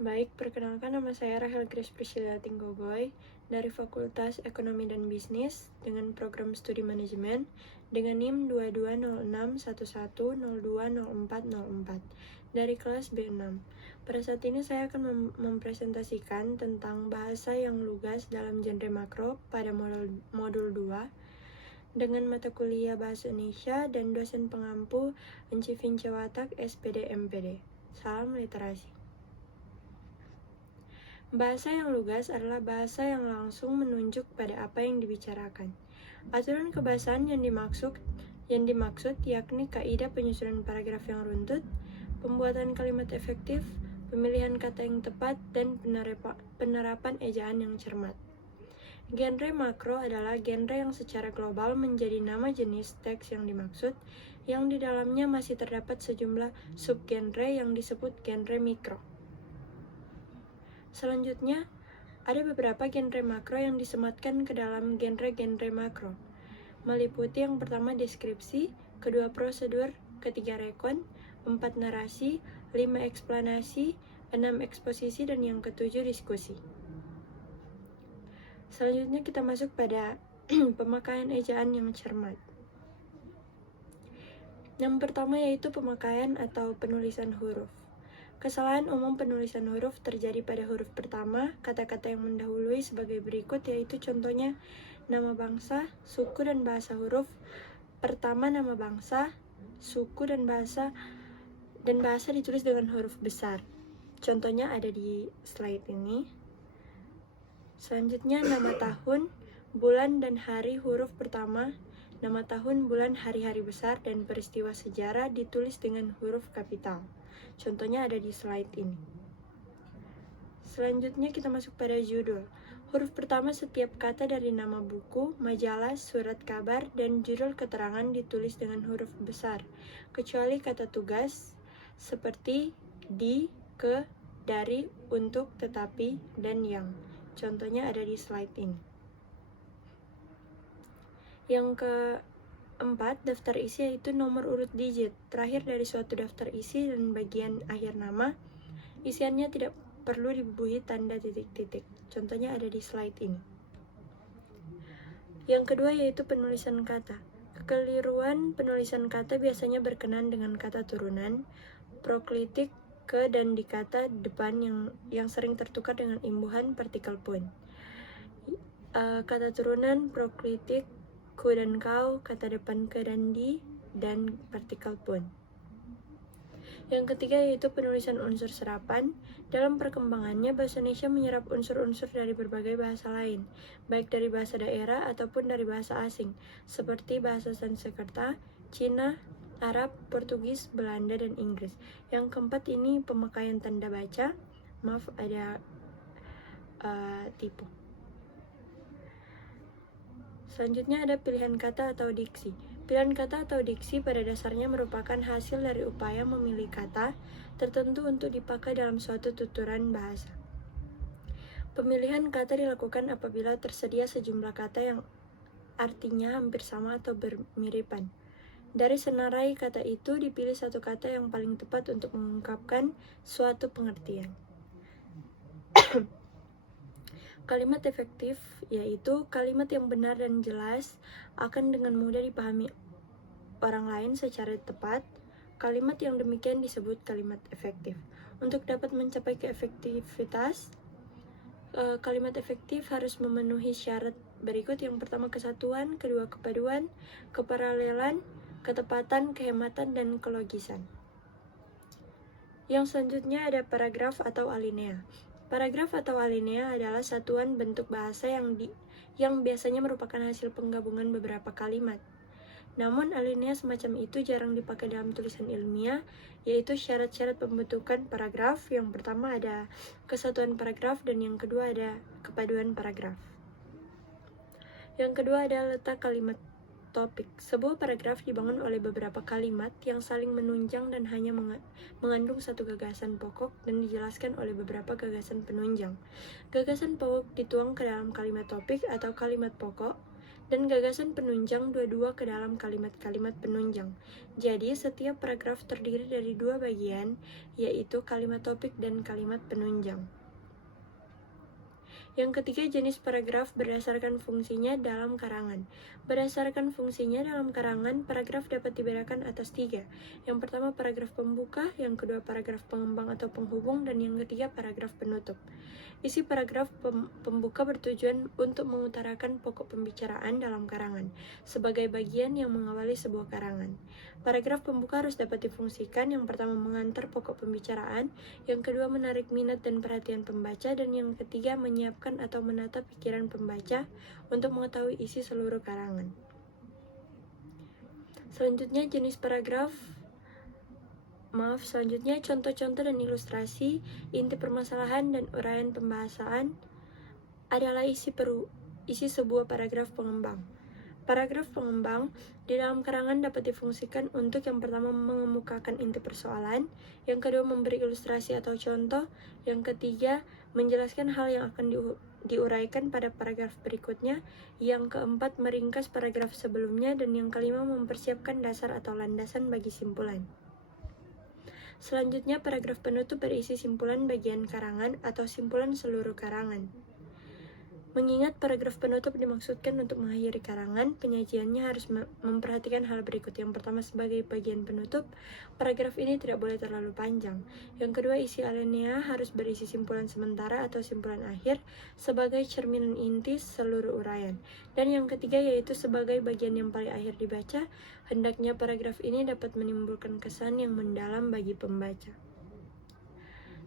Baik, perkenalkan nama saya Rahel Grace Priscilla Tinggogoy dari Fakultas Ekonomi dan Bisnis dengan program studi manajemen dengan NIM 220611020404 dari kelas B6. Pada saat ini saya akan mempresentasikan tentang bahasa yang lugas dalam genre makro pada modul 2 dengan mata kuliah Bahasa Indonesia dan dosen pengampu Enci Vincewatak SPD MPD. Salam literasi. Bahasa yang lugas adalah bahasa yang langsung menunjuk pada apa yang dibicarakan. Aturan kebahasaan yang dimaksud yakni kaidah penyusunan paragraf yang runtut, pembuatan kalimat efektif, pemilihan kata yang tepat, dan penerapan ejaan yang cermat. Genre makro adalah genre yang secara global menjadi nama jenis teks yang dimaksud, yang di dalamnya masih terdapat sejumlah subgenre yang disebut genre mikro. Selanjutnya, ada beberapa genre makro yang disematkan ke dalam genre-genre makro, meliputi yang pertama deskripsi, kedua prosedur, ketiga rekon, 4 narasi, 5 eksplanasi, 6 eksposisi, dan yang ketujuh diskusi. Selanjutnya kita masuk pada pemakaian ejaan yang cermat. Yang pertama yaitu pemakaian atau penulisan huruf. Kesalahan umum penulisan huruf terjadi pada huruf pertama, kata-kata yang mendahului sebagai berikut, yaitu contohnya nama bangsa, suku, dan bahasa. Huruf pertama nama bangsa, suku, dan bahasa ditulis dengan huruf besar. Contohnya ada di slide ini. Selanjutnya nama tahun, bulan, dan hari. Huruf pertama nama tahun, bulan, hari-hari besar, dan peristiwa sejarah ditulis dengan huruf kapital. Contohnya ada di slide ini. Selanjutnya kita masuk pada judul. Huruf pertama setiap kata dari nama buku, majalah, surat kabar, dan judul keterangan ditulis dengan huruf besar, kecuali kata tugas seperti di, ke, dari, untuk, tetapi, dan yang. Contohnya ada di slide ini. Yang keempat, daftar isi yaitu nomor urut digit terakhir dari suatu daftar isi dan bagian akhir nama. Isiannya tidak perlu dibubuhi tanda titik-titik. Contohnya ada di slide ini. Yang kedua yaitu penulisan kata. Kekeliruan penulisan kata biasanya berkenaan dengan kata turunan, proklitik, ke, dan di kata depan yang sering tertukar dengan imbuhan partikel pun. Kata turunan, proklitik, ku dan kau, kata depan ke dan di, dan partikel pun. Yang ketiga yaitu penulisan unsur serapan. Dalam perkembangannya, bahasa Indonesia menyerap unsur-unsur dari berbagai bahasa lain, baik dari bahasa daerah ataupun dari bahasa asing, seperti bahasa Sanskerta, Cina, Arab, Portugis, Belanda, dan Inggris. Yang keempat ini pemakaian tanda baca. Maaf, ada tipu. Selanjutnya ada pilihan kata atau diksi. Pilihan kata atau diksi pada dasarnya merupakan hasil dari upaya memilih kata tertentu untuk dipakai dalam suatu tuturan bahasa. Pemilihan kata dilakukan apabila tersedia sejumlah kata yang artinya hampir sama atau bermiripan. Dari senarai kata itu dipilih satu kata yang paling tepat untuk mengungkapkan suatu pengertian. Kalimat efektif yaitu kalimat yang benar dan jelas, akan dengan mudah dipahami orang lain secara tepat. Kalimat yang demikian disebut kalimat efektif. Untuk dapat mencapai keefektivitas, kalimat efektif harus memenuhi syarat berikut. Yang pertama kesatuan, kedua kepaduan, keparalelan, ketepatan, kehematan, dan kelogisan. Yang selanjutnya ada paragraf atau alinea. Paragraf atau alinea adalah satuan bentuk bahasa yang biasanya merupakan hasil penggabungan beberapa kalimat. Namun alinea semacam itu jarang dipakai dalam tulisan ilmiah, yaitu syarat-syarat pembentukan paragraf. Yang pertama ada kesatuan paragraf dan yang kedua ada kepaduan paragraf. Yang kedua ada letak kalimat topik. Sebuah paragraf dibangun oleh beberapa kalimat yang saling menunjang dan hanya mengandung satu gagasan pokok dan dijelaskan oleh beberapa gagasan penunjang. Gagasan pokok dituang ke dalam kalimat topik atau kalimat pokok, dan gagasan penunjang dua-dua ke dalam kalimat-kalimat penunjang. Jadi, setiap paragraf terdiri dari dua bagian, yaitu kalimat topik dan kalimat penunjang. Yang ketiga, jenis paragraf berdasarkan fungsinya dalam karangan. Berdasarkan fungsinya dalam karangan, paragraf dapat dibedakan atas 3. Yang pertama, paragraf pembuka, yang kedua, paragraf pengembang atau penghubung, dan yang ketiga, paragraf penutup. Isi paragraf pembuka bertujuan untuk mengutarakan pokok pembicaraan dalam karangan, sebagai bagian yang mengawali sebuah karangan. Paragraf pembuka harus dapat difungsikan, yang pertama mengantar pokok pembicaraan, yang kedua menarik minat dan perhatian pembaca, dan yang ketiga menyiapkan atau menata pikiran pembaca untuk mengetahui isi seluruh karangan. Selanjutnya contoh-contoh dan ilustrasi, inti permasalahan dan uraian pembahasan adalah isi sebuah paragraf pengembang. Paragraf pengembang di dalam karangan dapat difungsikan untuk yang pertama mengemukakan inti persoalan, yang kedua memberi ilustrasi atau contoh, yang ketiga menjelaskan hal yang akan diuraikan pada paragraf berikutnya, yang keempat meringkas paragraf sebelumnya, dan yang kelima mempersiapkan dasar atau landasan bagi simpulan. Selanjutnya, paragraf penutup berisi simpulan bagian karangan atau simpulan seluruh karangan. Mengingat paragraf penutup dimaksudkan untuk mengakhiri karangan, penyajiannya harus memperhatikan hal berikut. Yang pertama, sebagai bagian penutup, paragraf ini tidak boleh terlalu panjang. Yang kedua, isi alinea harus berisi simpulan sementara atau simpulan akhir sebagai cerminan inti seluruh uraian. Dan yang ketiga, yaitu sebagai bagian yang paling akhir dibaca, hendaknya paragraf ini dapat menimbulkan kesan yang mendalam bagi pembaca.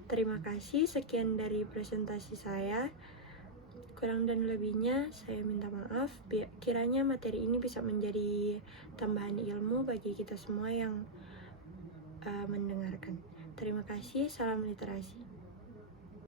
Terima kasih, sekian dari presentasi saya. Kurang dan lebihnya saya minta maaf. Kiranya materi ini bisa menjadi tambahan ilmu bagi kita semua yang mendengarkan. Terima kasih, salam literasi.